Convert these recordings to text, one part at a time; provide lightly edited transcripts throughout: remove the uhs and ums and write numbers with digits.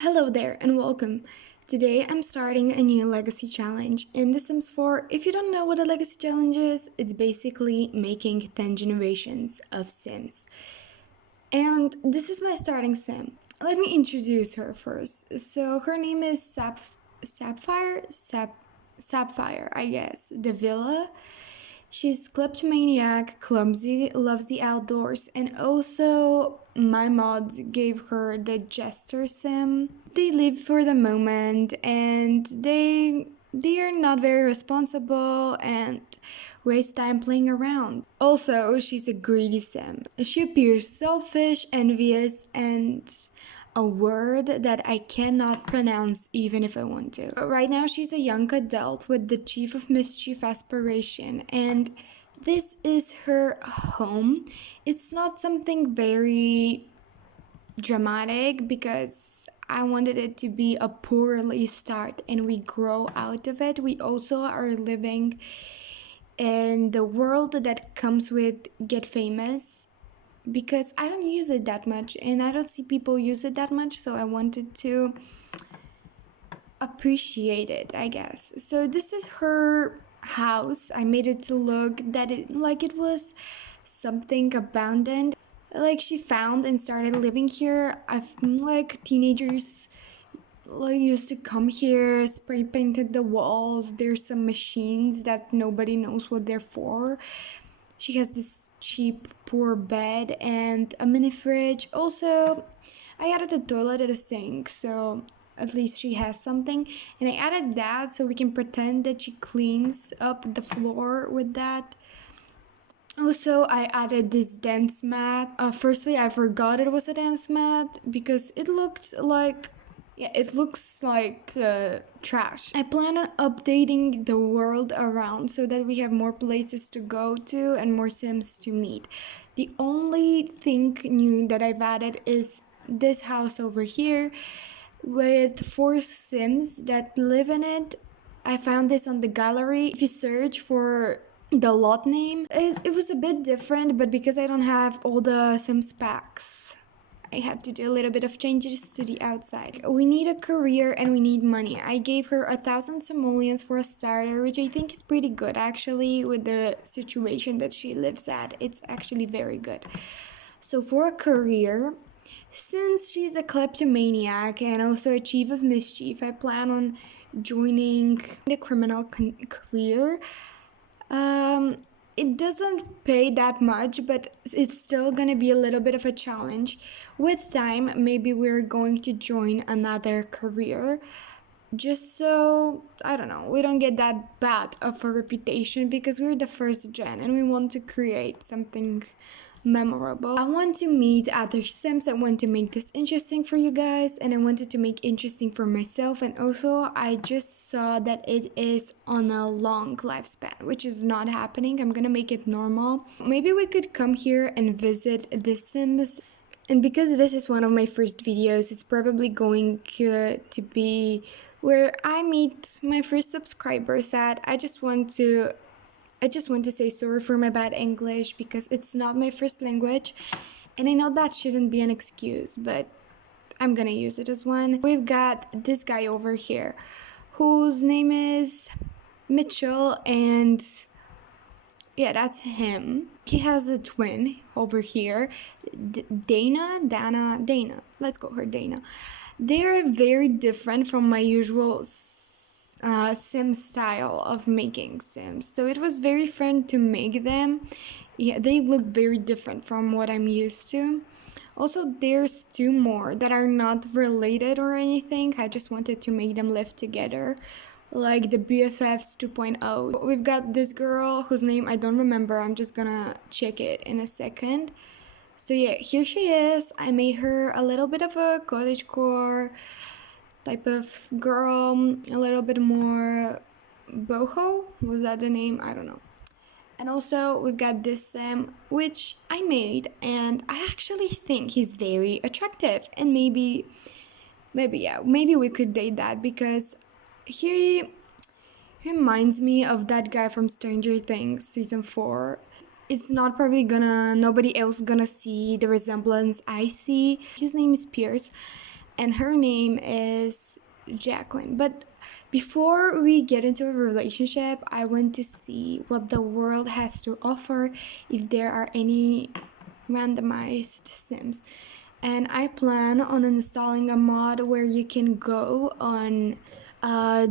Hello there and welcome. Today I'm starting a new legacy challenge in The Sims 4. If you don't know what a legacy challenge is, it's basically making 10 generations of Sims. And this is my starting Sim. Let me introduce her first. So her name is Sapphire, I guess. The villa. She's kleptomaniac, clumsy, loves the outdoors, and also my mods gave her the jester sim. They live for the moment and they are not very responsible and waste time playing around. Also, she's a greedy sim. She appears selfish, envious, and a word that I cannot pronounce even if I want to. But right now, she's a young adult with the Chief of Mischief aspiration, and this is her home. It's not something very dramatic because I wanted it to be a poorly start and we grow out of it. We also are living in the world that comes with get famous because I don't use it that much and I don't see people use it that much, so I wanted to appreciate it, I guess. So this is her house. I made it to look that it like it was something abandoned, like she found and started living here. I've like teenagers like used to come here, spray painted the walls. There's some machines that nobody knows what they're for. She has this cheap poor bed and a mini fridge. Also, I added a toilet and a sink, so at least she has something. And I added that so we can pretend that she cleans up the floor with that. Also, I added this dance mat. Firstly, I forgot it was a dance mat because it looked like, yeah, it looks like trash. I plan on updating the world around so that we have more places to go to and more Sims to meet. The only thing new that I've added is this house over here with 4 Sims that live in it. I found this on the gallery. If you search for the lot name, it was a bit different, but because I don't have all the Sims packs, I had to do a little bit of changes to the outside. We need a career and we need money. I gave her 1,000 simoleons for a starter, which I think is pretty good actually with the situation that she lives at. It's actually very good. So for a career, since she's a kleptomaniac and also a chief of mischief, I plan on joining the criminal career. It doesn't pay that much, but it's still gonna be a little bit of a challenge. With time, maybe we're going to join another career just so I don't know, we don't get that bad of a reputation because we're the first gen and we want to create something memorable. I want to meet other Sims. I want to make this interesting for you guys and I wanted to make interesting for myself, and also I just saw that it is on a long lifespan, which is not happening. I'm gonna make it normal. Maybe we could come here and visit the Sims. And because this is one of my first videos, it's probably going to be where I meet my first subscribers at. I just want to say sorry for my bad English because it's not my first language. And I know that shouldn't be an excuse, but I'm gonna use it as one. We've got this guy over here whose name is Mitchell, and yeah, that's him. He has a twin over here, Dana. Let's call her Dana. They're very different from my usual sim style of making sims, so it was very fun to make them. Yeah, they look very different from what I'm used to. Also, there's 2 more that are not related or anything. I just wanted to make them live together, like the BFFs 2.0. We've got this girl whose name I don't remember. I'm just gonna check it in a second. So yeah, here she is. I made her a little bit of a cottagecore type of girl, a little bit more boho. Was that the name? I don't know. And also we've got this Sim, which I made, and I actually think he's very attractive, and maybe we could date that because he reminds me of that guy from Stranger Things season 4. It's not probably nobody else gonna see the resemblance I see. His name is Pierce. and her name is Jacqueline. But before we get into a relationship, I want to see what the world has to offer, if there are any randomized Sims. And I plan on installing a mod where you can go on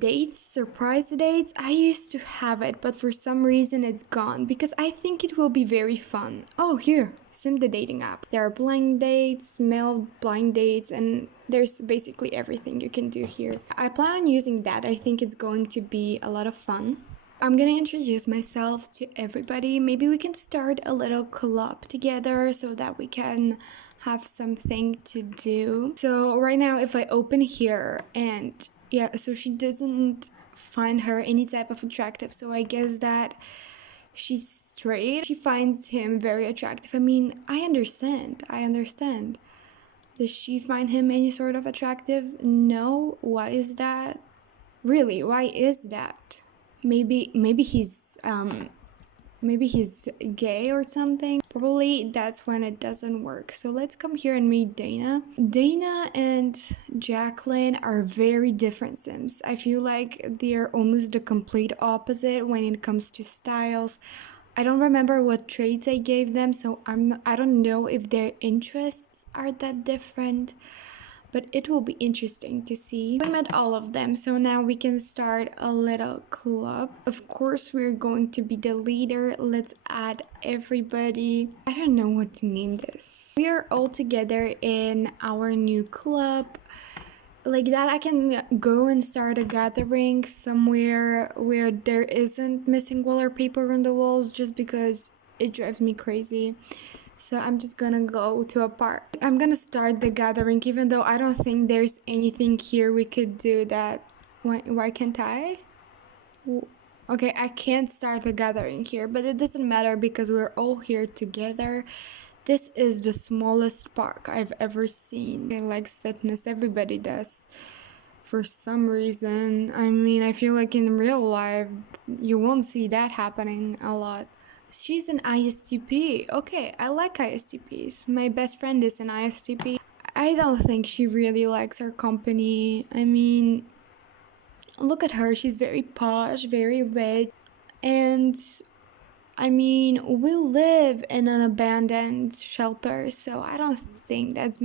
dates, surprise dates. I used to have it, but for some reason it's gone because I think it will be very fun. Oh, here, Sim the dating app. There are blind dates, male blind dates, and there's basically everything you can do here. I plan on using that. I think it's going to be a lot of fun. I'm gonna introduce myself to everybody. Maybe we can start a little club together so that we can have something to do. So right now, if I open here, and yeah, so she doesn't find her any type of attractive, so I guess that she's straight. She finds him very attractive. I mean, I understand. Does she find him any sort of attractive? No. Why is that? Really, why is that? Maybe he's gay or something. Probably that's when it doesn't work. So let's come here and meet Dana. Dana and Jacqueline are very different Sims. I feel like they're almost the complete opposite when it comes to styles. I don't remember what traits I gave them, so I don't know if their interests are that different. But it will be interesting to see. We met all of them, so now we can start a little club. Of course, we're going to be the leader. Let's add everybody. I don't know what to name this. We are all together in our new club. Like that, I can go and start a gathering somewhere where there isn't missing wallpaper on the walls, just because it drives me crazy. So I'm just gonna go to a park. I'm gonna start the gathering, even though I don't think there's anything here we could do that. Why can't I? Okay, I can't start the gathering here, but it doesn't matter because we're all here together. This is the smallest park I've ever seen. It likes fitness, everybody does. For some reason, I mean, I feel like in real life, you won't see that happening a lot. She's an ISTP. Okay, I like ISTPs. My best friend is an ISTP. I don't think she really likes our company. I mean, look at her. She's very posh, very rich. And I mean, we live in an abandoned shelter, so I don't think that's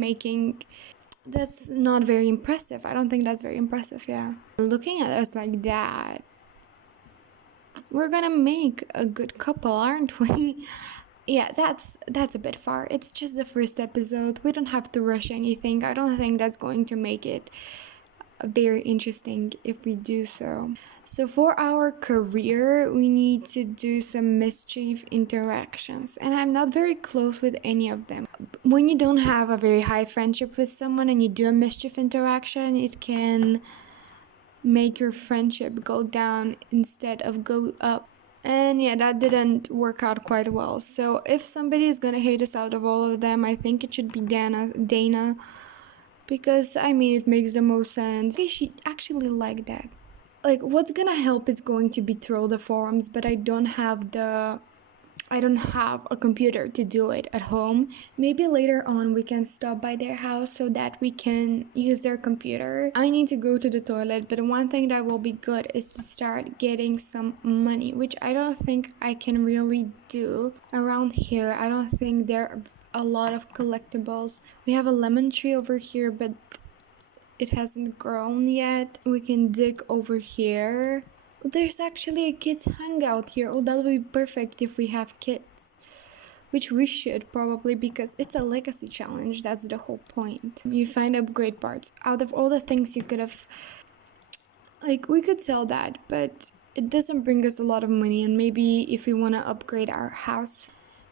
not very impressive. I don't think that's very impressive, yeah. Looking at us like that, we're gonna make a good couple, aren't we? Yeah, that's a bit far. It's just the first episode. We don't have to rush anything. I don't think that's going to make it very interesting if we do so. So for our career, we need to do some mischief interactions, and I'm not very close with any of them. When you don't have a very high friendship with someone and you do a mischief interaction, it can make your friendship go down instead of go up. And yeah, that didn't work out quite well. So if somebody is gonna hate us out of all of them, I think it should be Dana, because I mean it makes the most sense. Okay, she actually liked that. Like, what's gonna help is going to be through the forums, but I don't have a computer to do it at home. Maybe later on we can stop by their house so that we can use their computer. I need to go to the toilet, but one thing that will be good is to start getting some money, which I don't think I can really do around here. I don't think there are a lot of collectibles. We have a lemon tree over here, but it hasn't grown yet. We can dig over here. There's actually a kids hangout here. Oh, that would be perfect if we have kids, which we should probably, because it's a legacy challenge. That's the whole point. You find upgrade parts. Out of all the things you could have, like, we could sell that, but it doesn't bring us a lot of money. And maybe if we want to upgrade our house.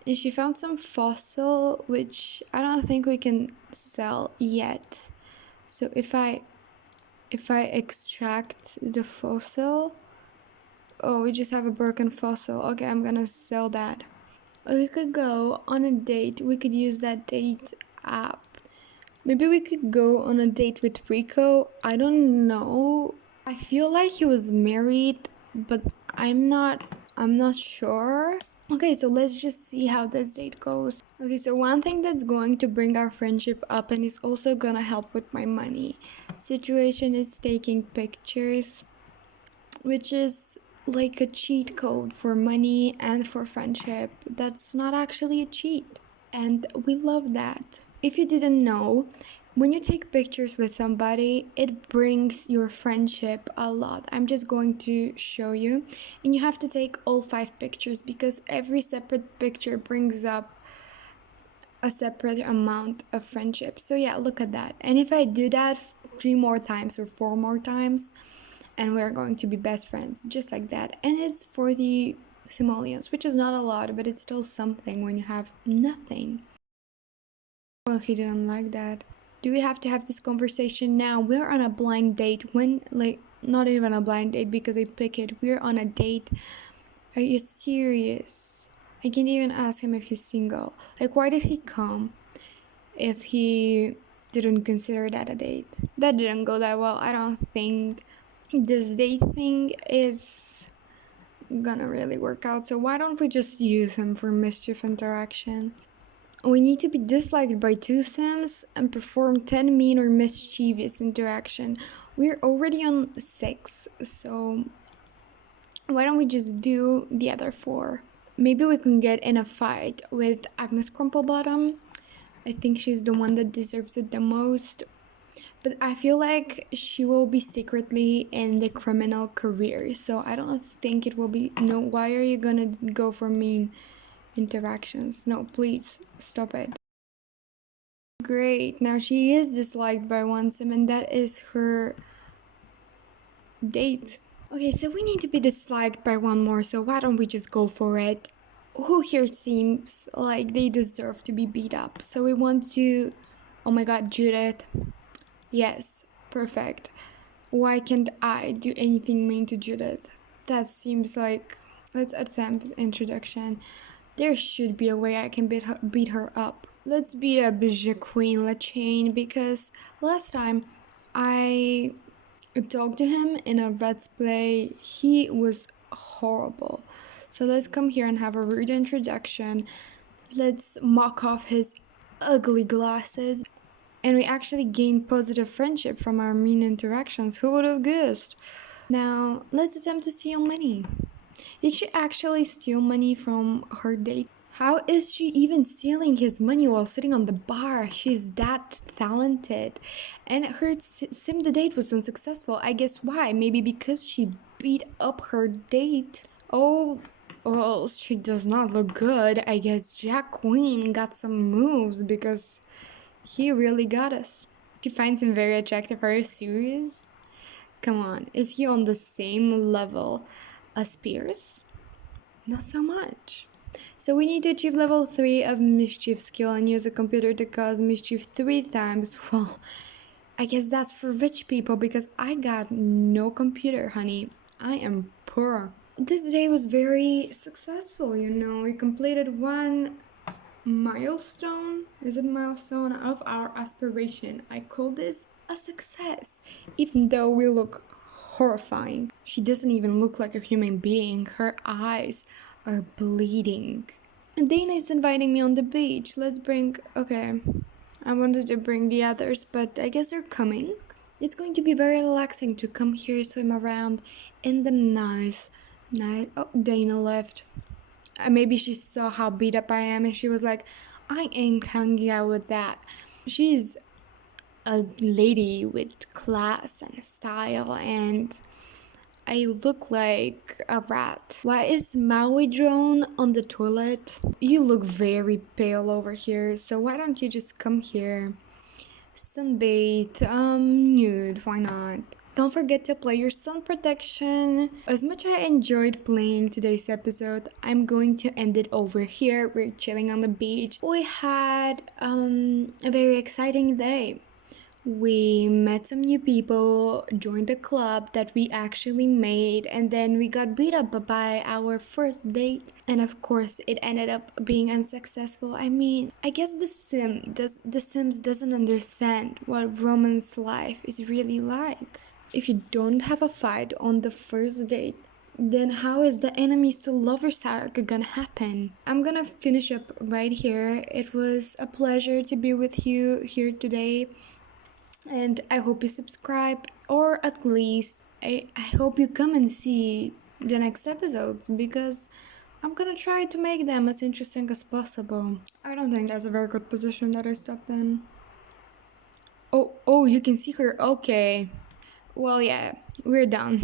And she found some fossil, which I don't think we can sell yet. So if I extract the fossil, oh, we just have a broken fossil. Okay, I'm gonna sell that. We could go on a date. We could use that date app. Maybe we could go on a date with Rico. I don't know. I feel like he was married, but I'm not sure. Okay, so let's just see how this date goes. Okay, so one thing that's going to bring our friendship up and is also gonna help with my money situation is taking pictures, which is like a cheat code for money and for friendship. That's not actually a cheat, and we love that. If you didn't know, when you take pictures with somebody, it brings your friendship a lot. I'm just going to show you, and you have to take all 5 pictures because every separate picture brings up a separate amount of friendship. So yeah, look at that. And if I do that 3 more times or 4 more times, and we're going to be best friends, just like that. And it's 40 simoleons, which is not a lot, but it's still something when you have nothing. Oh, he didn't like that. Do we have to have this conversation now? We're on a blind date. When, like, not even a blind date because I pick it. We're on a date. Are you serious? I can't even ask him if he's single. Like, why did he come if he didn't consider that a date? That didn't go that well, I don't think. This date thing is gonna really work out, so why don't we just use him for mischief interaction? We need to be disliked by 2 sims and perform 10 mean or mischievous interaction. We're already on 6, so why don't we just do the other 4? Maybe we can get in a fight with Agnes Crumplebottom. I think she's the one that deserves it the most. But I feel like she will be secretly in the criminal career, so I don't think it will be. No, why are you gonna go for mean interactions? No, please stop it. Great, now she is disliked by one sim, and that is her date. Okay, so we need to be disliked by one more, so why don't we just go for it? Who here seems like they deserve to be beat up? So we want to. Oh my god, Judith. Yes, perfect. Why can't I do anything mean to Judith? That seems like... Let's attempt introduction. There should be a way I can beat her up. Let's beat up Queen LaChain because last time I talked to him in a Let's Play, he was horrible. So let's come here and have a rude introduction. Let's mock off his ugly glasses. And we actually gained positive friendship from our mean interactions. Who would have guessed? Now, let's attempt to steal money. Did she actually steal money from her date? How is she even stealing his money while sitting on the bar? She's that talented. And her sim the date was unsuccessful. I guess why? Maybe because she beat up her date. Oh, well, she does not look good. I guess Jack Queen got some moves because he really got us. She finds him very attractive. Are you serious? Come on, is he on the same level as Pierce? Not so much. So we need to achieve level 3 of mischief skill and use a computer to cause mischief 3 times. Well, I guess that's for rich people because I got no computer, honey. I am poor. This day was very successful, you know. We completed one milestone. Is it milestone of our aspiration? I call this a success, even though we look horrifying. She doesn't even look like a human being. Her eyes are bleeding. And Dana is inviting me on the beach. Let's bring... Okay, I wanted to bring the others, but I guess they're coming. It's going to be very relaxing to come here, swim around in the nice... Oh, Dana left. Maybe she saw how beat up I am and she was like, I ain't hanging out with that. She's a lady with class and style, and I look like a rat. Why is Maui drone on the toilet? You look very pale over here, so why don't you just come here? Sunbathe, nude, why not? Don't forget to apply your sun protection. As much as I enjoyed playing today's episode, I'm going to end it over here. We're chilling on the beach. We had a very exciting day. We met some new people, joined a club that we actually made, and then we got beat up by our first date. And of course, it ended up being unsuccessful. I mean, I guess the Sims doesn't understand what romance life is really like. If you don't have a fight on the first date, then how is the enemies to lovers arc gonna happen? I'm gonna finish up right here. It was a pleasure to be with you here today, and I hope you subscribe, or at least I hope you come and see the next episodes, because I'm gonna try to make them as interesting as possible. I don't think that's a very good position that I stepped in. Oh, you can see her. Okay. Well, yeah, we're done.